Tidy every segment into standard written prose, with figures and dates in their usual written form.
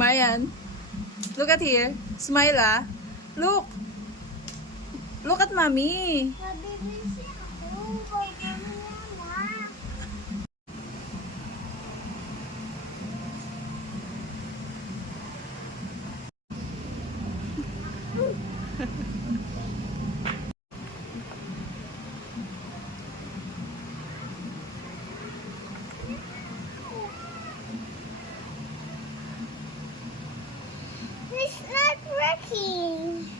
Marian, look at here. Smile, ah. Look. Look at mommy. It's not working.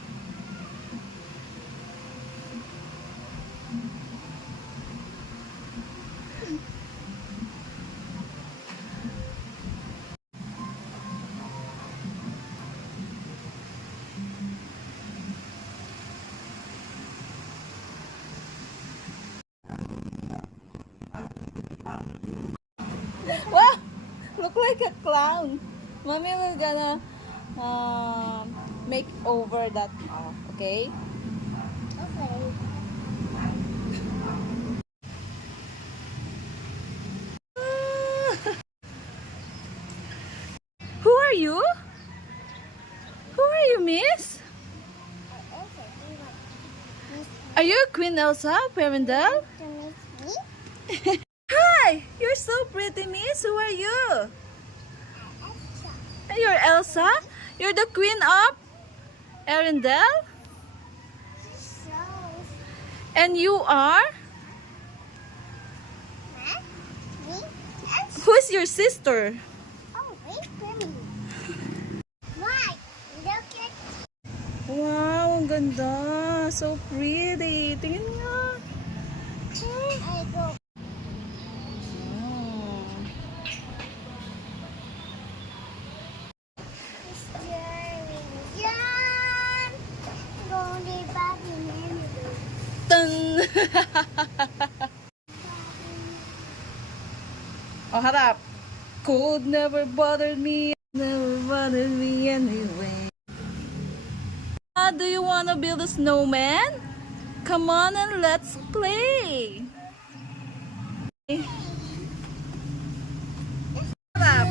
Wow! Look like a clown. Mommy will gonna make over that now, okay? Okay. Who are you? Who are you, miss? Are you Queen Elsa, Perendel? Hi! You're so pretty, miss. Who are you? You're Elsa? You're the queen of Arendelle? And you are? Who's your sister? Wow, ang ganda. So pretty. Tingnan nga. Tan! Oh, harap. Cold never bothered me. Never bothered me anyway. Do you want to build a snowman? Come on and let's play. Harap.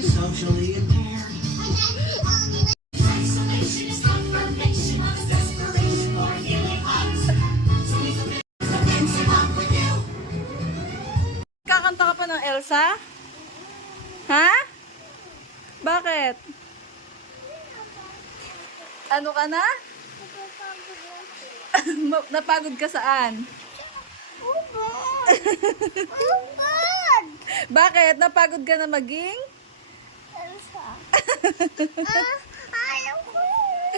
Socially impaired. Kakanta ka pa ng Elsa? Ha? Bakit? Ano ka na? Napagod ka saan? Bakit? Napagod ka na maging? Elsa.